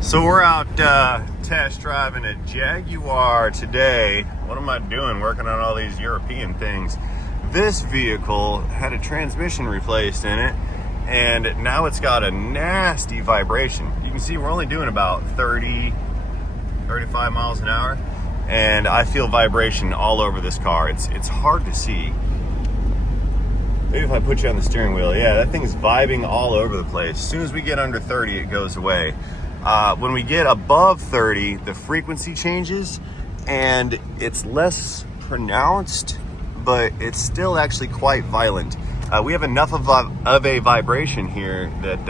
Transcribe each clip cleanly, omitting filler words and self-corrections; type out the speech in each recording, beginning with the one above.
So we're out test driving a Jaguar today. What am I doing? Working on all these European things. This vehicle had a transmission replaced in it, and now it's got a nasty vibration. You can see we're only doing about 35 miles an hour, and I feel vibration all over this car. It's hard to see. Maybe if I put you on the steering wheel, yeah, that thing's vibing all over the place. As soon as we get under 30, it goes away. When we get above 30, the frequency changes and it's less pronounced, but it's still actually quite violent. We have enough of a vibration here that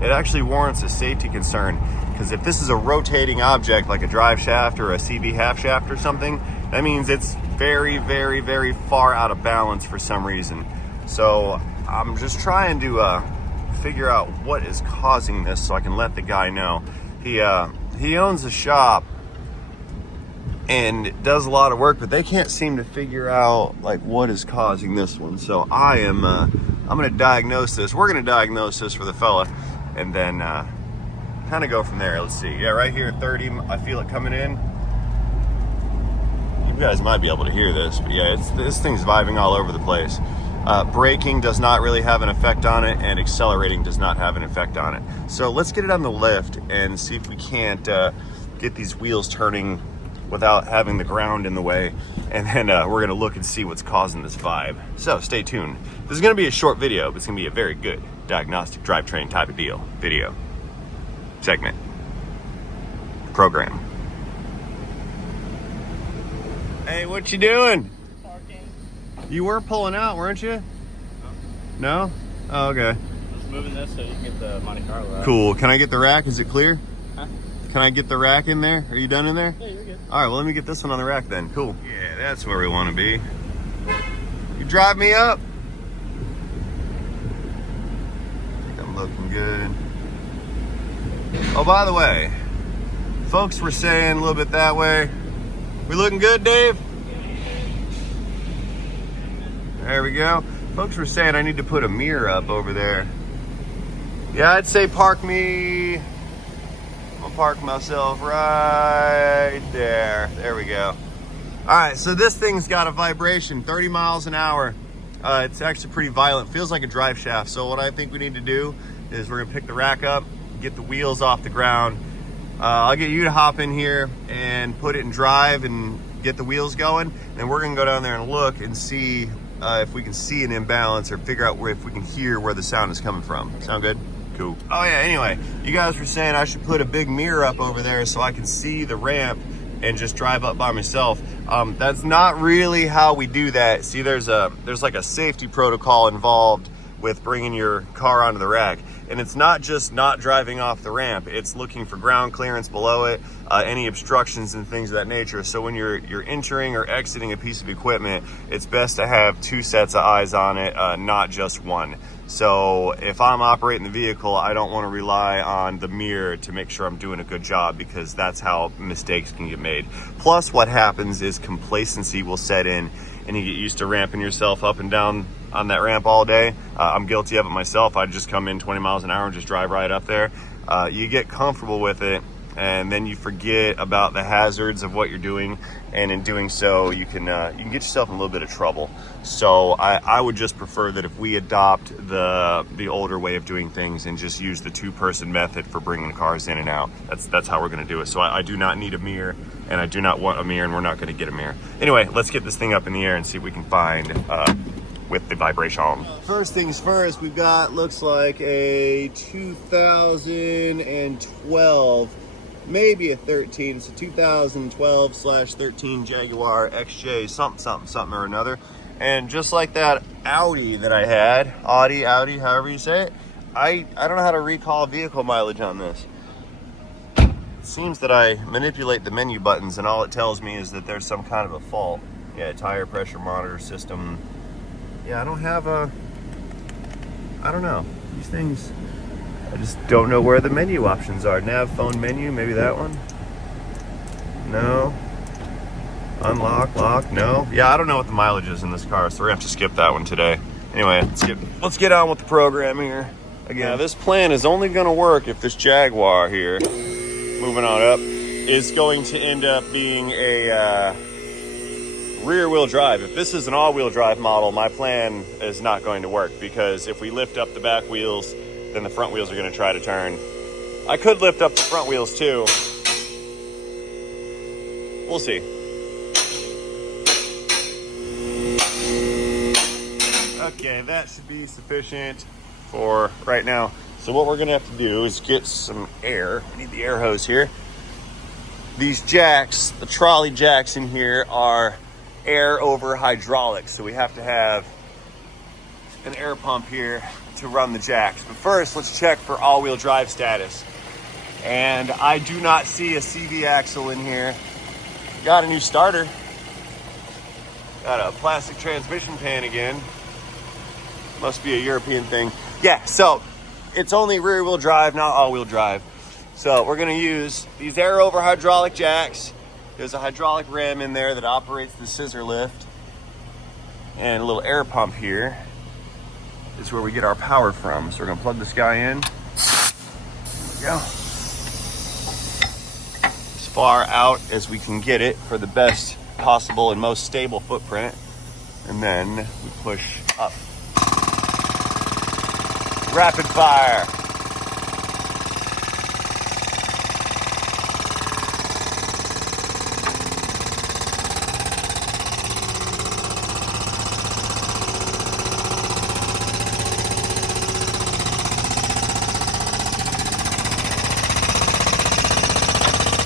it actually warrants a safety concern, because if this is a rotating object like a drive shaft or a CV half shaft or something, that means it's very, very, very far out of balance for some reason. So I'm just trying to figure out what is causing this so I can let the guy know. He owns a shop and does a lot of work, but they can't seem to figure out like what is causing this one. So I'm gonna diagnose this. We're gonna diagnose this for the fella, and then kind of go from there. Let's see. Yeah, right here at 30, I feel it coming in. You guys might be able to hear this, but yeah, this thing's vibing all over the place. Braking does not really have an effect on it, and accelerating does not have an effect on it. So let's get it on the lift and see if we can't get these wheels turning without having the ground in the way. And then we're gonna look and see what's causing this vibe. So stay tuned. This is gonna be a short video, but it's gonna be a very good diagnostic drivetrain type of deal. Video, segment, program. Hey, what you doing? You were pulling out, weren't you? No? Oh, okay. Just moving this so you can get the Monte Carlo out. Cool. Can I get the rack? Is it clear? Huh? Can I get the rack in there? Are you done in there? Yeah, you're good. All right, well, let me get this one on the rack then. Cool. Yeah, that's where we want to be. You drive me up? I think I'm looking good. Oh, by the way, folks were saying a little bit that way. We looking good, Dave? There we go. Folks were saying I need to put a mirror up over there. Yeah, I'd say park me. I'll park myself right there. There we go. All right, so this thing's got a vibration, 30 miles an hour. It's actually pretty violent. Feels like a drive shaft. So what I think we need to do is we're gonna pick the rack up, get the wheels off the ground. I'll get you to hop in here and put it in drive and get the wheels going. And we're gonna go down there and look and see if we can see an imbalance or figure out if we can hear where the sound is coming from. Sound good? Cool. Oh yeah, anyway, you guys were saying I should put a big mirror up over there so I can see the ramp and just drive up by myself. That's not really how we do that. See, there's like a safety protocol involved with bringing your car onto the rack. And it's not just not driving off the ramp, it's looking for ground clearance below it, any obstructions and things of that nature. So when you're entering or exiting a piece of equipment, it's best to have two sets of eyes on it, not just one. So if I'm operating the vehicle, I don't want to rely on the mirror to make sure I'm doing a good job, because that's how mistakes can get made. Plus, what happens is complacency will set in and you get used to ramping yourself up and down on that ramp all day. I'm guilty of it myself. I just come in 20 miles an hour and just drive right up there. You get comfortable with it, and then you forget about the hazards of what you're doing, and in doing so you can get yourself in a little bit of trouble. So I would just prefer that if we adopt the older way of doing things and just use the two-person method for bringing cars in and out. That's how we're going to do it. So I do not need a mirror, and I do not want a mirror, and we're not going to get a mirror. Anyway, let's get this thing up in the air and see if we can find with the vibration. First things first, we've got, looks like a 2012, maybe a 13. It's a 2012/13 Jaguar XJ something or another. And just like that Audi that I had, Audi, however you say it, I don't know how to recall vehicle mileage on this. It seems that I manipulate the menu buttons and all it tells me is that there's some kind of a fault. Yeah, tire pressure monitor system. Yeah, I don't know. These things, I just don't know where the menu options are. Nav, phone menu, maybe that one? No. Unlock, lock, no. Yeah, I don't know what the mileage is in this car, so we're gonna have to skip that one today. Anyway, let's get on with the program here. Again, this plan is only gonna work if this Jaguar here moving on up, is going to end up being a rear wheel drive. If this is an all-wheel drive model, my plan is not going to work, because if we lift up the back wheels, then the front wheels are going to try to turn. I could lift up the front wheels too. We'll see. Okay, that should be sufficient for right now. So what we're gonna have to do is get some air. I need the air hose here. These jacks, the trolley jacks in here, are air over hydraulics. So we have to have an air pump here to run the jacks. But first, let's check for all-wheel drive status. And I do not see a CV axle in here. Got a new starter. Got a plastic transmission pan again. Must be a European thing. Yeah, so it's only rear wheel drive, not all wheel drive. So we're gonna use these air over hydraulic jacks. There's a hydraulic ram in there that operates the scissor lift. And a little air pump here is where we get our power from. So we're gonna plug this guy in. There we go. As far out as we can get it for the best possible and most stable footprint. And then we push up. Rapid fire.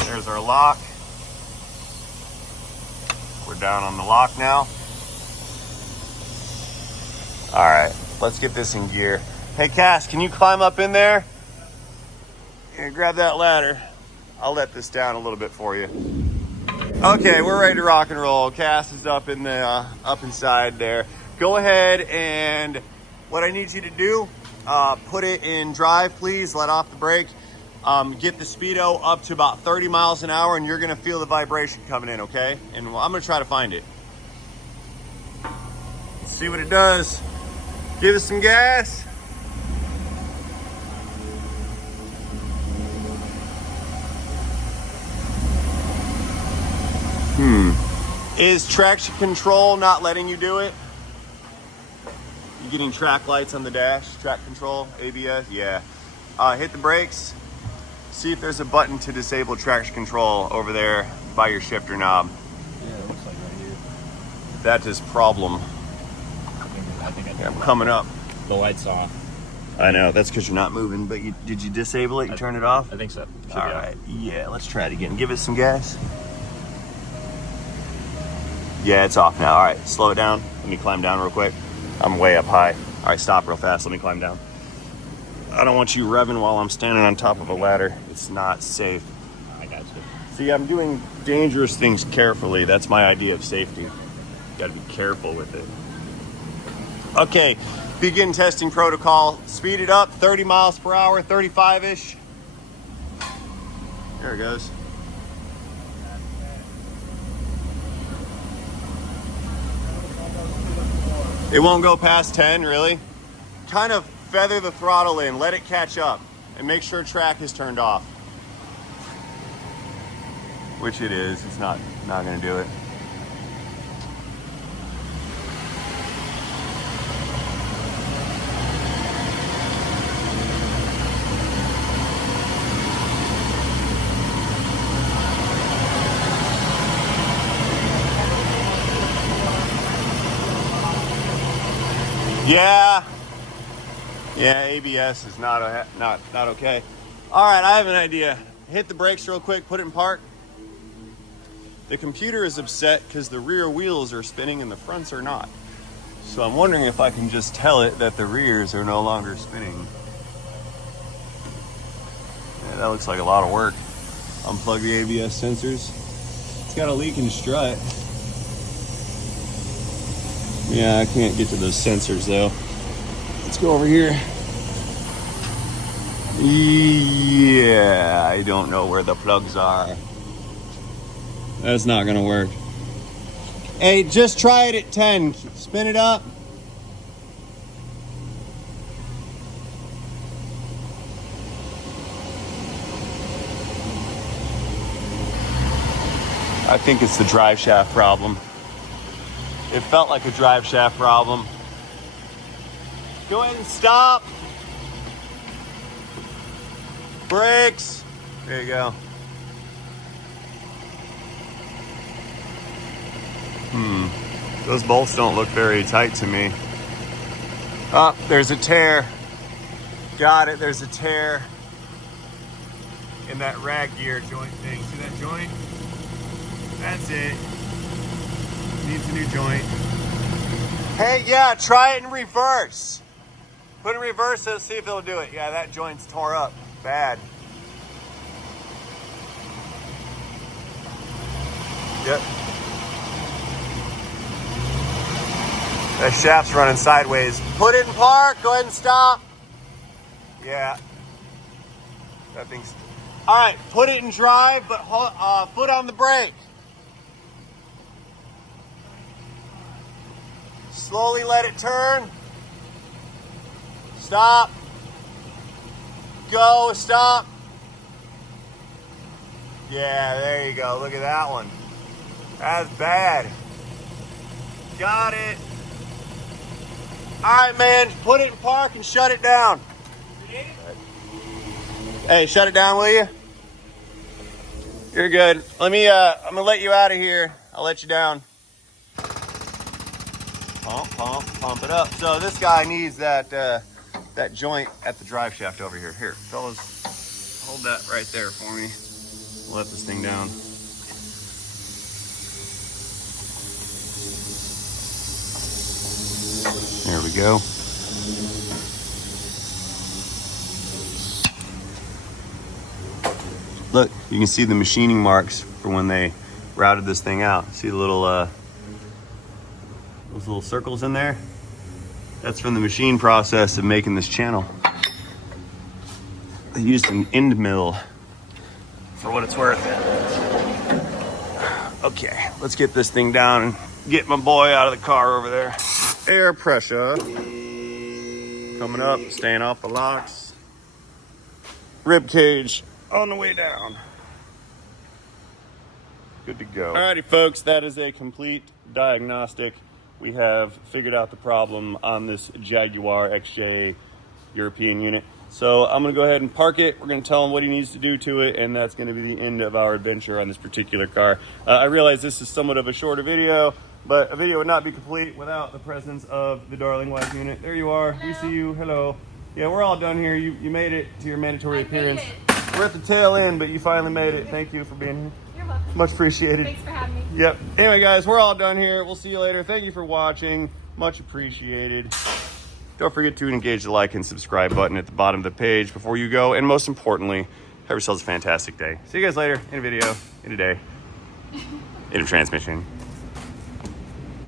There's our lock. We're down on the lock now. All right, let's get this in gear. Hey, Cass, can you climb up in there? Here, grab that ladder. I'll let this down a little bit for you. Okay, we're ready to rock and roll. Cass is up in the up inside there. Go ahead, and what I need you to do, put it in drive, please. Let off the brake. Get the speedo up to about 30 miles an hour, and you're gonna feel the vibration coming in, okay? And I'm gonna try to find it. Let's see what it does. Give us some gas. Is traction control not letting you do it? You getting track lights on the dash? Track control, ABS? Yeah. Hit the brakes. See if there's a button to disable traction control over there by your shifter knob. Yeah, it looks like right here. That is problem. I think Yeah, I'm coming up. The light's off. I know, that's because you're not moving, but did you disable it? You turn it off? I think so. Should All be right, off. yeah, let's try it again. Give it some gas. Yeah, it's off now. All right, slow it down. Let me climb down real quick. I'm way up high. All right, stop real fast. Let me climb down. I don't want you revving while I'm standing on top of a ladder. It's not safe. I got you. See, I'm doing dangerous things carefully. That's my idea of safety. Got to be careful with it. Okay, begin testing protocol. Speed it up, 30 miles per hour, 35-ish. There it goes. It won't go past 10, really? Kind of feather the throttle in, let it catch up, and make sure track is turned off. Which it is, it's not gonna do it. Yeah, ABS is not okay. All right, I have an idea. Hit the brakes real quick, put it in park. The computer is upset because the rear wheels are spinning and the fronts are not. So I'm wondering if I can just tell it that the rears are no longer spinning. Yeah, that looks like a lot of work. Unplug the ABS sensors. It's got a leak in the strut. Yeah, I can't get to those sensors though. Let's go over here. Yeah, I don't know where the plugs are. That's not gonna work. Hey, just try it at 10. Spin it up. I think it's the drive shaft problem. It felt like a drive shaft problem. Go ahead and stop. Brakes. There you go. Those bolts don't look very tight to me. Oh, there's a tear. Got it, there's a tear in that rag gear joint thing. See that joint? That's it. Needs a new joint. Hey, yeah, try it in reverse. Put it in reverse and see if it'll do it. Yeah, that joint's tore up. Bad. Yep. That shaft's running sideways. Put it in park. Go ahead and stop. Yeah. That thing's... All right, put it in drive, but foot on the brake. Slowly let it turn. Stop. Go, stop. Yeah, there you go. Look at that one. That's bad. Got it. All right, man, put it in park and shut it down. Hey, shut it down, will you? You're good. Let me, I'm gonna let you out of here. I'll let you down. Pump it up. So this guy needs that, that joint at the drive shaft over here. Here, fellas, hold that right there for me. We'll let this thing down. There we go. Look, you can see the machining marks for when they routed this thing out. See the little, those little circles in there? That's from the machine process of making this channel. They used an end mill for what it's worth. Okay, let's get this thing down and get my boy out of the car over there. Air pressure coming up, staying off the locks. Rib cage on the way down. Good to go. Alrighty, folks, that is a complete diagnostic. We have figured out the problem on this Jaguar XJ European unit. So I'm gonna go ahead and park it. We're gonna tell him what he needs to do to it, and that's gonna be the end of our adventure on this particular car. I realize this is somewhat of a shorter video, but a video would not be complete without the presence of the darling wife unit. There you are. Hello. We see you. Hello. Yeah, we're all done here. You made it to your mandatory appearance. We're at the tail end, but you finally made it. Thank you for being here. You're welcome. Much appreciated. Thanks for having me. Yep. Anyway, guys, we're all done here. We'll see you later. Thank you for watching. Much appreciated. Don't forget to engage the like and subscribe button at the bottom of the page before you go. And most importantly, have yourselves a fantastic day. See you guys later in a video, in a day, in a transmission.